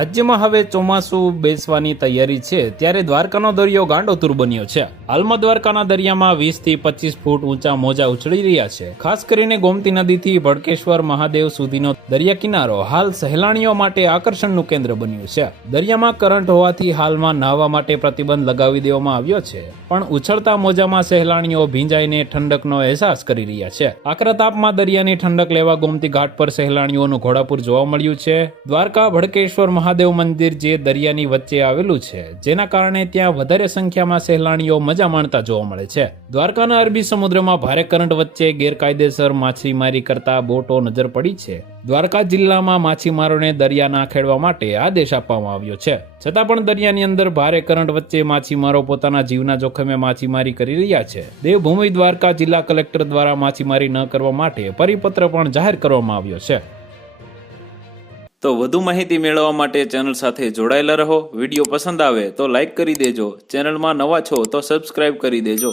રાજ્યમાં હવે ચોમાસું બેસવાની તૈયારી છે ત્યારે દ્વારકાનો દરિયો ગાંડોતુર બન્યો છે। હાલમાં દ્વારકાના દરિયામાં 20 થી 25 ફૂટ ઊંચા મોજા ઉછળી રહ્યા છે। ખાસ કરીને ગોમતી નદીથી ભડકેશ્વર મહાદેવ સુધીનો દરિયા કિનારો હાલ સહેલાણીઓ માટે આકર્ષણનું કેન્દ્ર બન્યું છે। દરિયામાં કરંટ હોવાથી હાલમાં નહાવા માટે પ્રતિબંધ લગાવી દેવામાં આવ્યો છે, પણ ઉછળતા મોજામાં સહેલાણીઓ ભીંજાઈને ઠંડકનો અહેસાસ કરી રહ્યા છે। આકરા તાપમાં દરિયાની ઠંડક લેવા ગોમતી ઘાટ પર સહેલાણીઓનું ઘોડાપુર જોવા મળ્યું છે। દ્વારકા ભડકેશ્વર મહાદેવ મંદિર જે દરિયાની વચ્ચે આવેલું છે, જેના કારણે ત્યાં વધારે સંખ્યામાં સહેલાણીઓ મજા માણતા જોવા મળે છે। દ્વારકાના અરબી સમુદ્રમાં ભારે કરંટ વચ્ચે ગેરકાયદેસર માછીમારી કરતા બોટો નજર પડી છે। દ્વારકા જિલ્લામાં માછીમારોને દરિયા ના ખેડવા માટે આદેશ આપવામાં આવ્યો છે, છતાં પણ દરિયાની અંદર ભારે કરંટ વચ્ચે માછીમારો પોતાના જીવના જોખમે માછીમારી કરી રહ્યા છે। દેવભૂમિ દ્વારકા જિલ્લા કલેક્ટર દ્વારા માછીમારી ન કરવા માટે પરિપત્ર પણ જાહેર કરવામાં આવ્યો છે। તો વધુ માહિતી મેળવવા માટે ચેનલ સાથે જોડાયેલા રહો। વિડીયો પસંદ આવે તો લાઈક કરી દેજો, ચેનલમાં નવા છો તો સબસ્ક્રાઇબ કરી દેજો।